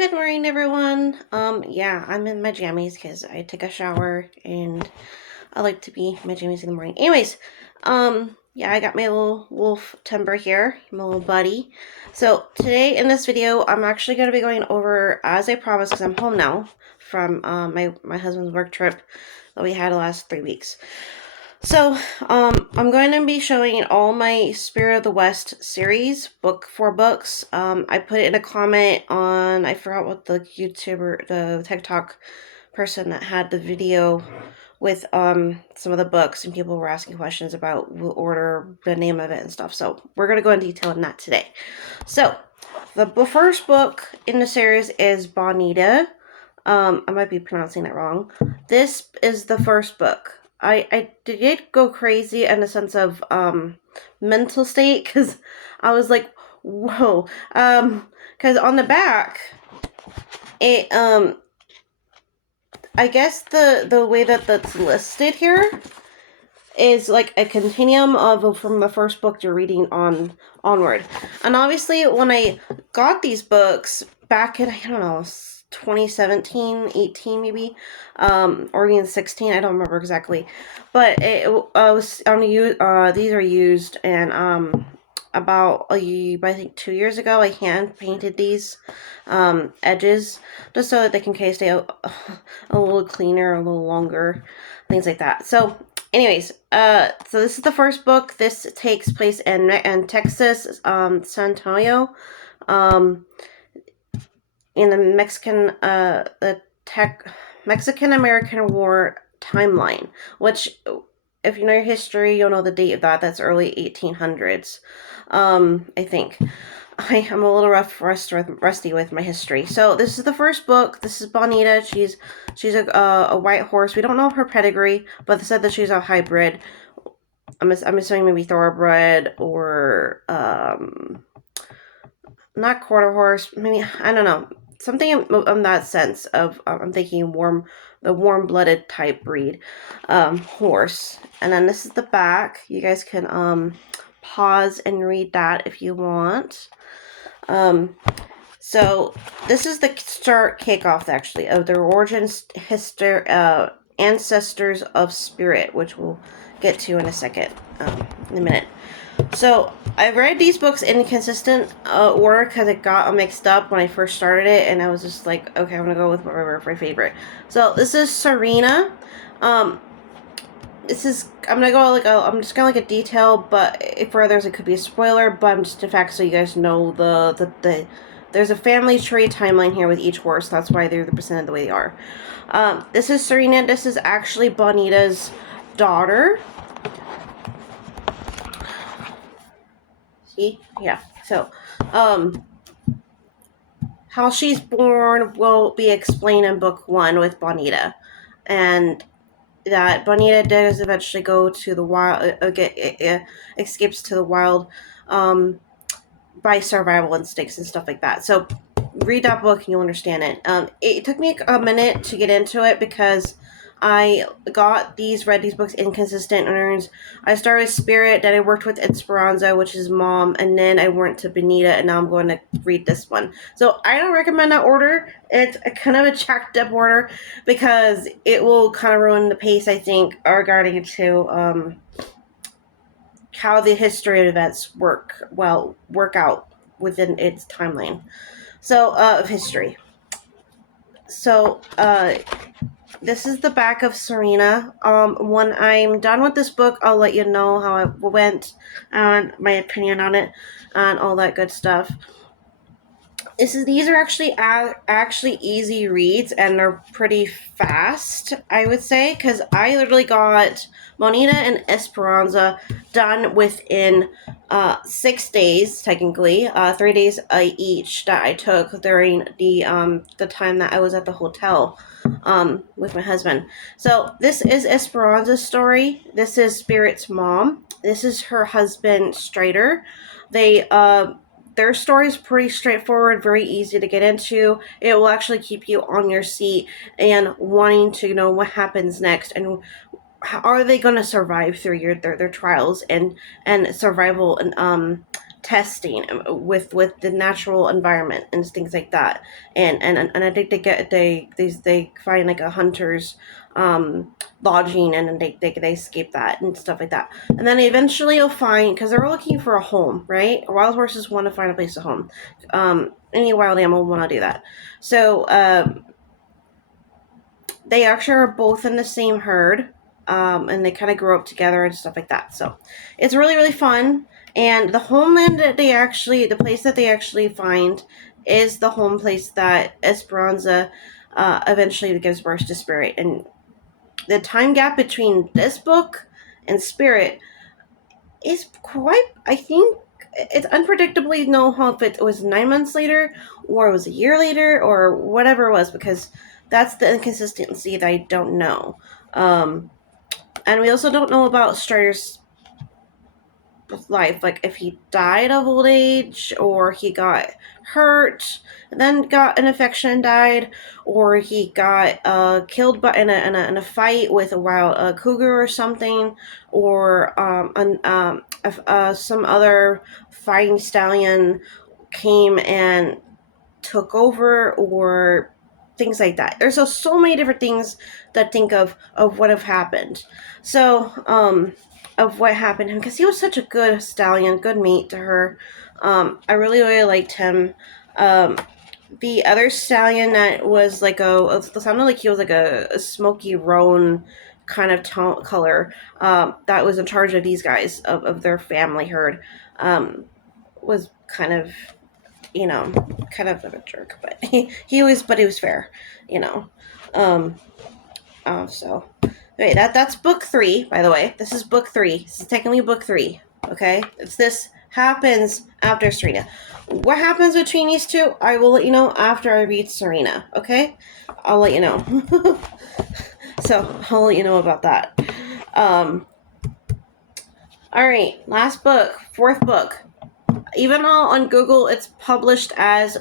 Good morning, everyone. Yeah, I'm in my jammies because I took a shower and I like to be in my jammies in the morning. Anyways, yeah, I got my little wolf Timber here, my little buddy. So today in this video, I'm actually going to be going over, as I promised, because I'm home now from my husband's work trip that we had the last 3 weeks. So, I'm going to be showing all my Spirit of the West series, four books. I put it in a comment on, I forgot what the the TikTok person that had the video with, some of the books, and people were asking questions about the order, the name of it, and stuff. So, we're going to go in detail on that today. So, the first book in the series is Bonita. I might be pronouncing it wrong. This is the first book. I did go crazy in the sense of mental state because I was like, whoa. Because on the back, it I guess the way that that's listed here is like a continuum of from the first book you're reading onward. And obviously when I got these books back in, I don't know, 2017, 18 maybe, or even 16, I don't remember exactly. But it was on these are used, and about I think 2 years ago I hand painted these edges just so that they can stay a little cleaner, a little longer, things like that. So anyways, so this is the first book. This takes place in Texas, San Antonio, in the Mexican American War timeline. Which, if you know your history, you'll know the date of that. That's early 1800s. I think. I am a little rusty with my history. So this is the first book. This is Bonita. She's a white horse. We don't know her pedigree, but they said that she's a hybrid. I'm assuming maybe thoroughbred or not quarter horse. Maybe, I don't know, something in that sense of I'm thinking the warm blooded type breed horse. And then this is the back. You guys can pause and read that if you want. So this is the kickoff actually of their origins, history, ancestors of spirit, which we'll get to in a second, in a minute. So I've read these books in consistent order because it got mixed up when I first started it, and I was just like, okay, I'm gonna go with my favorite. So this is Serena. This is, I'm just gonna like a detail, but for others it could be a spoiler. But I'm just in fact so you guys know the there's a family tree timeline here with each horse. That's why they're presented the way they are. This is Serena. This is actually Bonita's daughter. See? Yeah. So, how she's born will be explained in book 1 with Bonita, and that Bonita does eventually go to the wild, escapes to the wild, by survival instincts and stuff like that. So read that book and you'll understand it. It took me a minute to get into it because I read these books inconsistent turns. I started with Spirit, then I worked with Esperanza, which is Mom, and then I went to Bonita, and now I'm going to read this one. So I don't recommend that order. It's a kind of a jacked up order because it will kind of ruin the pace, I think, regarding to how the history of events work out within its timeline. So of history. So this is the back of Serena. When I'm done with this book, I'll let you know how it went and my opinion on it and all that good stuff. These are actually easy reads, and they're pretty fast, I would say, because I literally got Bonita and Esperanza done within 6 days, technically, 3 days each that I took during the time that I was at the hotel with my husband. So this is Esperanza's story. This is Spirit's mom. This is her husband, Strider. Their story is pretty straightforward, very easy to get into. It will actually keep you on your seat and wanting to know what happens next and how are they going to survive through their trials and survival and testing with the natural environment and things like that. And I think they find like a hunter's lodging, and then they escape that and stuff like that. And then eventually you'll find, because they're looking for a home, right? Wild horses want to find a place to home. Any wild animal want to do that. So they actually are both in the same herd, and they kind of grow up together and stuff like that. So it's really, really fun. And the homeland that the place that they actually find is the home place that Esperanza eventually gives birth to Spirit. And the time gap between this book and Spirit is quite, I think, it's unpredictably know if it was 9 months later or it was a year later or whatever it was, because that's the inconsistency that I don't know. And we also don't know about Strider's life, like if he died of old age, or he got hurt, then got an infection and died, or he got killed by in a fight with a wild cougar or something, or some other fighting stallion came and took over, or things like that. There's so many different things that think of what have happened. So, of what happened to him, because he was such a good stallion, good meat to her. I really, really liked him. The other stallion that was like it sounded like he was like a smoky roan kind of color, that was in charge of these guys, of their family herd, was kind of, kind of a jerk, but he was fair, you know. Um, so, wait, that's book 3, by the way. This is book 3. This is technically book 3. Okay, this happens after Serena. What happens between these two, I will let you know after I read Serena. Okay, I'll let you know. So I'll let you know about that. All right, last book, 4th book. Even though on Google it's published as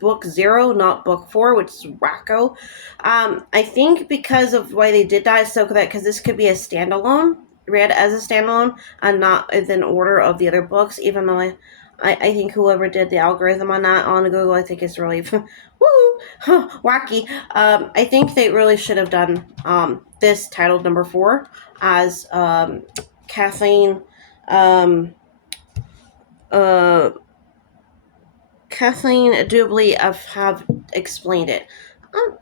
book 0, not book 4, which is wacko. I think because of why they did that is so that because this could be a standalone, read as a standalone, and not in order of the other books. Even though I think whoever did the algorithm on that on Google, I think it's really wacky. I think they really should have done this titled number 4 as Kathleen. Kathleen Dubley have explained it.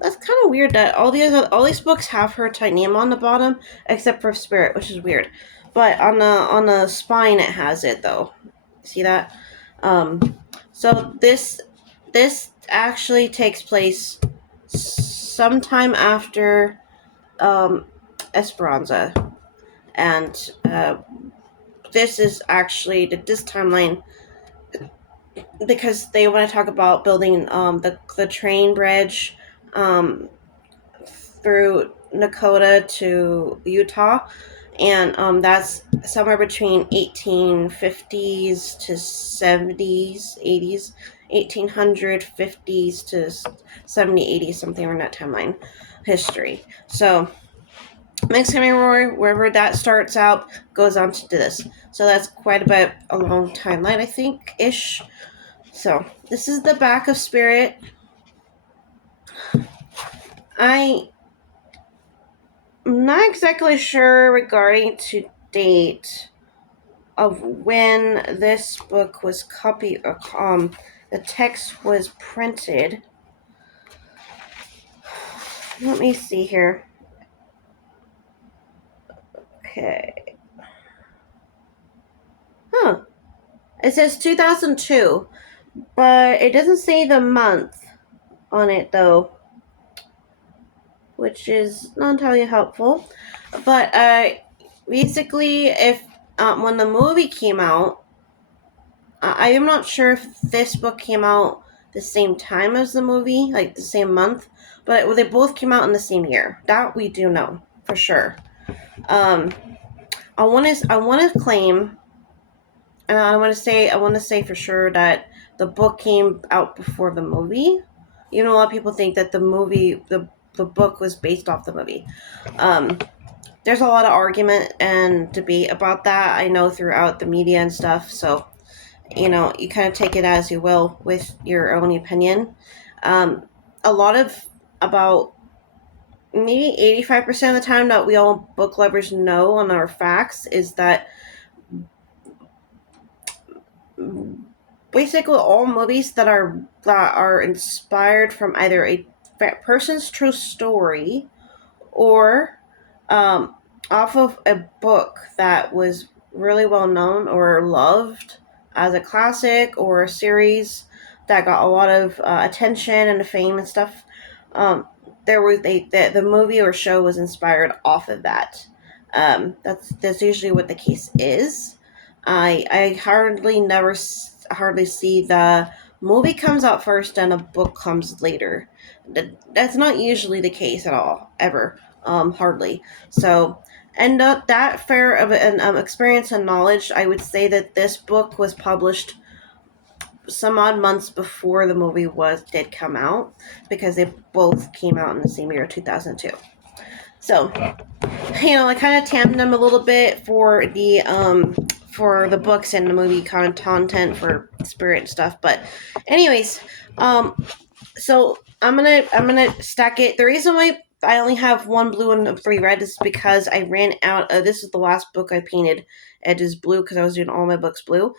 That's kind of weird that all these books have her type name on the bottom, except for Spirit, which is weird. But on the spine it has it though. See that? So this actually takes place sometime after Esperanza, and this is actually this timeline, because they want to talk about building the train bridge through Dakota to Utah, and that's somewhere between 1850s to 70s, 80s, 1850s to 70, 80s, something around that timeline history. So Mixed Roar, wherever that starts out, goes on to this. So that's quite about a long timeline, I think, ish. So, this is the back of Spirit. I'm not exactly sure regarding to date of when this book was copied, or the text was printed. Let me see here. Okay. Huh. It says 2002, but it doesn't say the month on it, though, which is not entirely helpful. But basically, if when the movie came out, I am not sure if this book came out the same time as the movie, like the same month, but they both came out in the same year. That we do know for sure. I want to claim, and I want to say for sure that the book came out before the movie. Even though a lot of people think that the book was based off the movie. There's a lot of argument and debate about that, I know, throughout the media and stuff. So you kind of take it as you will with your own opinion. Um, a lot of about maybe 85% of the time that we all book lovers know on our facts is that basically all movies that are inspired from either a person's true story or um, off of a book that was really well known or loved as a classic or a series that got a lot of attention and fame and stuff. Um, there was the movie or show was inspired off of that. That's usually what the case is. I hardly see the movie comes out first and a book comes later. That's not usually the case at all, ever. Hardly. So, and that fair of an experience and knowledge, I would say that this book was published some odd months before the movie did come out, because they both came out in the same year, 2002. So, I kind of tamed them a little bit for the books and the movie content for spirit stuff. But, anyways, so I'm gonna stack it. The reason why I only have one blue and three red is because I ran out. This is the last book I painted edges blue because I was doing all my books blue.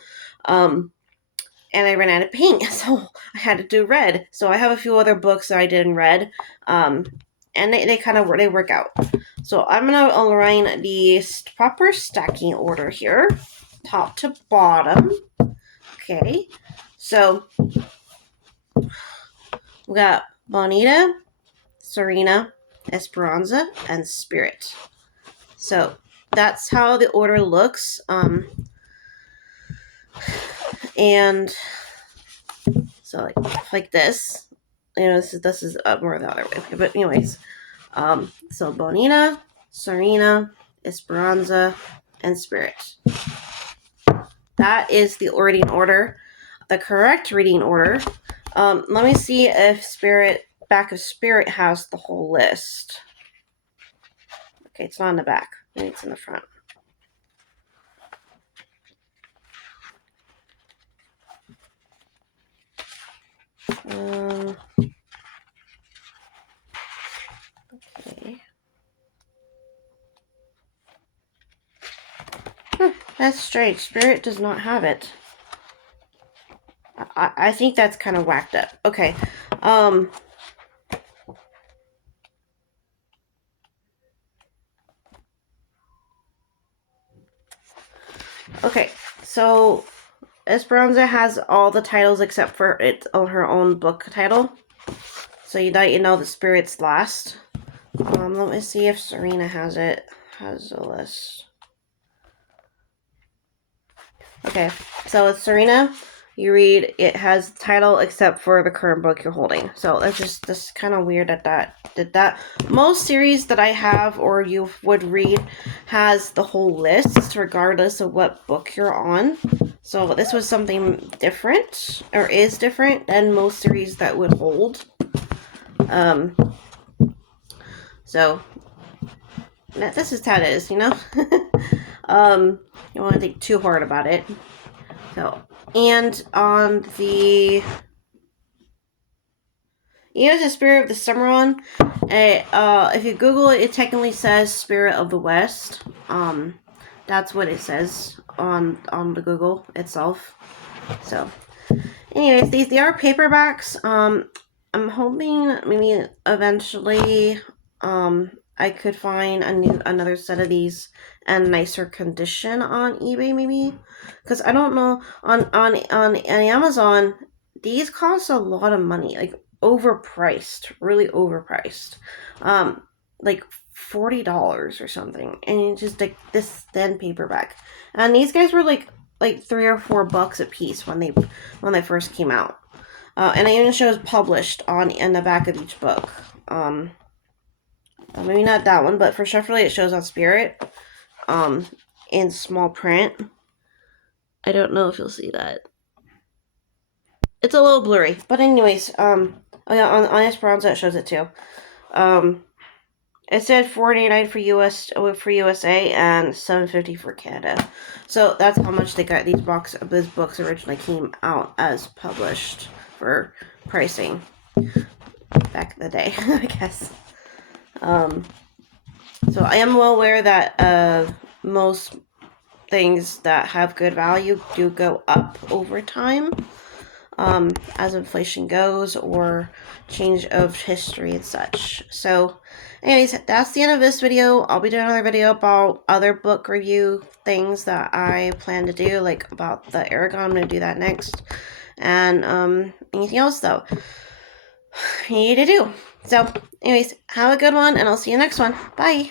And I ran out of paint, so I had to do red. So I have a few other books that I did in red, and they kind of they work out. So I'm gonna align the proper stacking order here, top to bottom. Okay, so we got Bonita, Serena, Esperanza, and Spirit. So that's how the order looks. And so like this. This is more the other way. But anyways, so Bonita, Serena, Esperanza, and Spirit. That is the reading order. The correct reading order. Let me see if back of Spirit has the whole list. Okay, it's not in the back. Maybe it's in the front. Okay. That's strange. Spirit does not have it. I think that's kind of whacked up. Okay. Okay, so Esperanza has all the titles except for her own book title. So you know the Spirit's last. Let me see if Serena has a list. Okay, so with Serena, you read it has title except for the current book you're holding. So that's kind of weird that most series that I have or you would read has the whole list regardless of what book you're on. So this was something different, or is different than most series that would hold. So this is how it is, you don't want to think too hard about it. So, and on the the Spirit of the Cimarron, if you Google it, it technically says Spirit of the West. That's what it says on the Google itself. So, anyways, they are paperbacks. I'm hoping maybe eventually I could find another set of these in nicer condition on eBay, maybe, because I don't know on Amazon these cost a lot of money, like overpriced, really overpriced, like $40 or something, and it's just like this thin paperback, and these guys were like $3 or $4 a piece when they first came out. And it even shows published in the back of each book. Maybe not that one, but for Sheffield it shows on Spirit, in small print. I don't know if you'll see that. It's a little blurry, but anyways, oh yeah, on Esperanza it shows it too. It said $4.99 for USA and $7.50 for Canada. So that's how much they got these books originally came out as published for pricing back in the day, I guess. So I am well aware that most things that have good value do go up over time, as inflation goes, or change of history and such. So anyways, that's the end of this video. I'll be doing another video about other book review things that I plan to do, like about the Aragon. I'm going to do that next. And anything else, though, you need to do. So anyways, have a good one, and I'll see you next one. Bye.